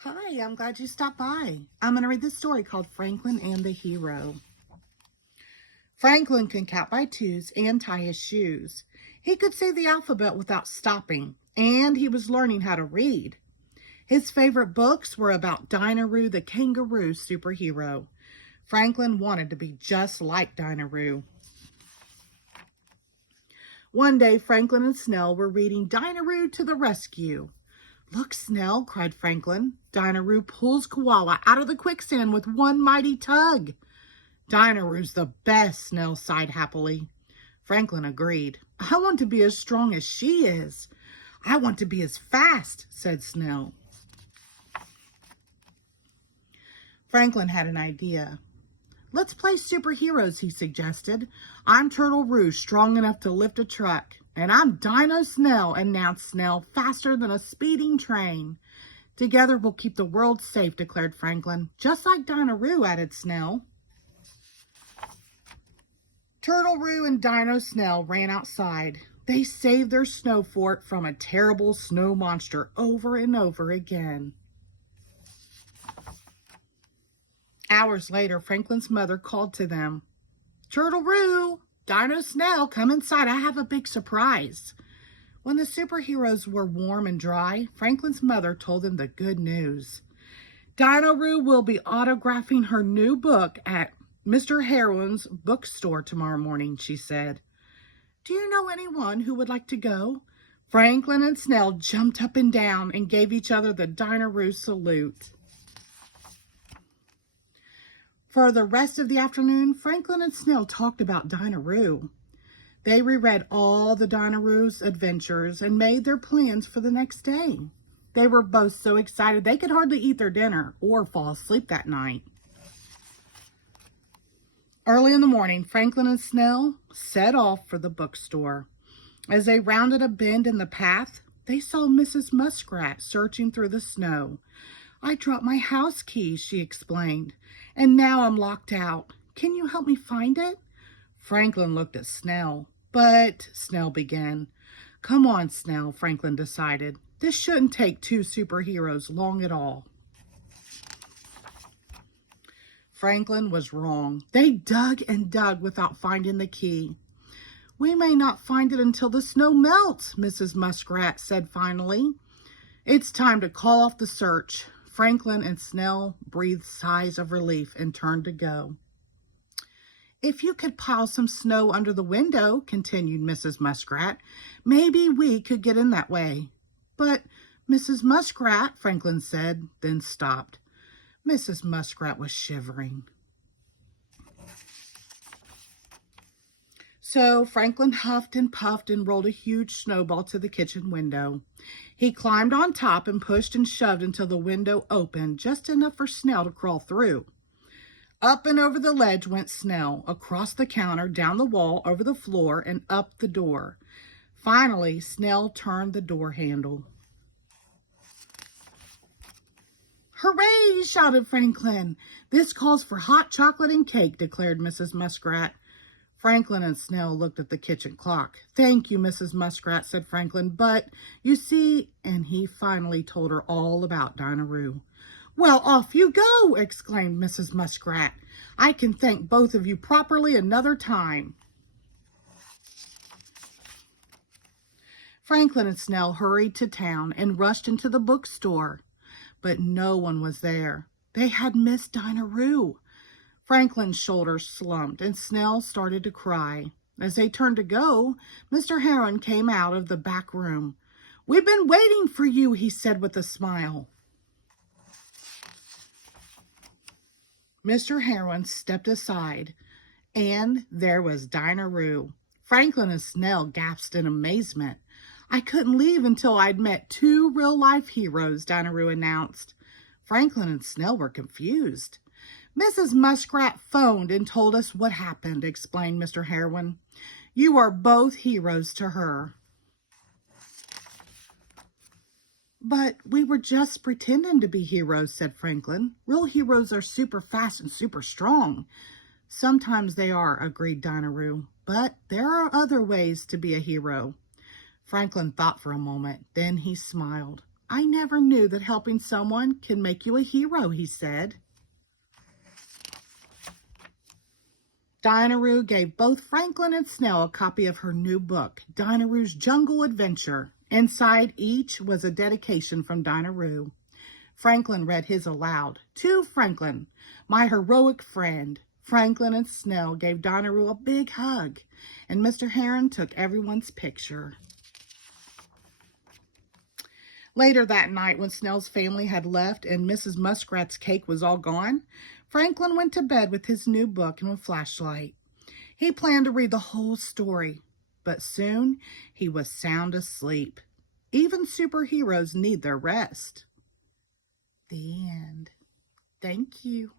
Hi, I'm glad you stopped by. I'm going to read this story called Franklin and the Hero. Franklin can count by twos and tie his shoes. He could say the alphabet without stopping, and he was learning how to read. His favorite books were about Dinaroo the kangaroo superhero. Franklin wanted to be just like Dinaroo. One day, Franklin and Snell were reading Dinaroo to the Rescue. "Look, Snell," cried Franklin. "Dinaroo pulls Koala out of the quicksand with one mighty tug." "Dinaroo's the best," Snell sighed happily. Franklin agreed. "I want to be as strong as she is." "I want to be as fast," said Snell. Franklin had an idea. "Let's play superheroes," he suggested. "I'm Turtle Roo, strong enough to lift a truck." "And I'm Dino Snell," announced Snell, "faster than a speeding train." "Together we'll keep the world safe," declared Franklin. "Just like Dinaroo," added Snell. Turtle Roo and Dino Snell ran outside. They saved their snow fort from a terrible snow monster over and over again. Hours later, Franklin's mother called to them. "Turtle Roo, Dino Snell, come inside. I have a big surprise." When the superheroes were warm and dry, Franklin's mother told them the good news. "Dinaroo will be autographing her new book at Mr. Heron's bookstore tomorrow morning," she said. "Do you know anyone who would like to go?" Franklin and Snell jumped up and down and gave each other the Dinaroo salute. For the rest of the afternoon, Franklin and Snell talked about Dinaroo. They reread all the Dinaroo's adventures and made their plans for the next day. They were both so excited they could hardly eat their dinner or fall asleep that night. Early in the morning, Franklin and Snell set off for the bookstore. As they rounded a bend in the path, they saw Mrs. Muskrat searching through the snow. "I dropped my house keys," she explained, "and now I'm locked out. Can you help me find it?" Franklin looked at Snell. "But," Snell began. "Come on, Snell," Franklin decided. "This shouldn't take two superheroes long at all." Franklin was wrong. They dug and dug without finding the key. "We may not find it until the snow melts," Mrs. Muskrat said finally. "It's time to call off the search." Franklin and Snell breathed sighs of relief and turned to go. "If you could pile some snow under the window," continued Mrs. Muskrat, "maybe we could get in that way." "But, Mrs. Muskrat," Franklin said, then stopped. Mrs. Muskrat was shivering. So Franklin huffed and puffed and rolled a huge snowball to the kitchen window. He climbed on top and pushed and shoved until the window opened just enough for Snell to crawl through. Up and over the ledge went Snell, across the counter, down the wall, over the floor, and up the door. Finally, Snell turned the door handle. "Hooray!" shouted Franklin. "This calls for hot chocolate and cake," declared Mrs. Muskrat. Franklin and Snell looked at the kitchen clock. "Thank you, Mrs. Muskrat," said Franklin, "but you see," and he finally told her all about Dinaroo. "Well, off you go!" exclaimed Mrs. Muskrat. "I can thank both of you properly another time." Franklin and Snell hurried to town and rushed into the bookstore, but no one was there. They had missed Dinaroo. Franklin's shoulders slumped and Snell started to cry. As they turned to go, Mr. Heron came out of the back room. "We've been waiting for you," he said with a smile. Mr. Heron stepped aside, and there was Dinaroo. Franklin and Snell gasped in amazement. "I couldn't leave until I'd met two real-life heroes," Dinaroo announced. Franklin and Snell were confused. "Mrs. Muskrat phoned and told us what happened," explained Mr. Heron. "You are both heroes to her." "But we were just pretending to be heroes," said Franklin. "Real heroes are super fast and super strong." "Sometimes they are," agreed Dinaroo. "But there are other ways to be a hero." Franklin thought for a moment. Then he smiled. I never knew that helping someone can make you a hero, he said. Dinah gave both Franklin and Snell a copy of her new book, Dinah Jungle Adventure. Inside each was a dedication from Dinah. Franklin read his aloud. To Franklin, my heroic friend. Franklin and Snell gave Dinah a big hug, and Mr. Heron took everyone's picture. Later that night, when Snell's family had left and Mrs. Muskrat's cake was all gone, Franklin went to bed with his new book and a flashlight. He planned to read the whole story, but soon he was sound asleep. Even superheroes need their rest. The end. Thank you.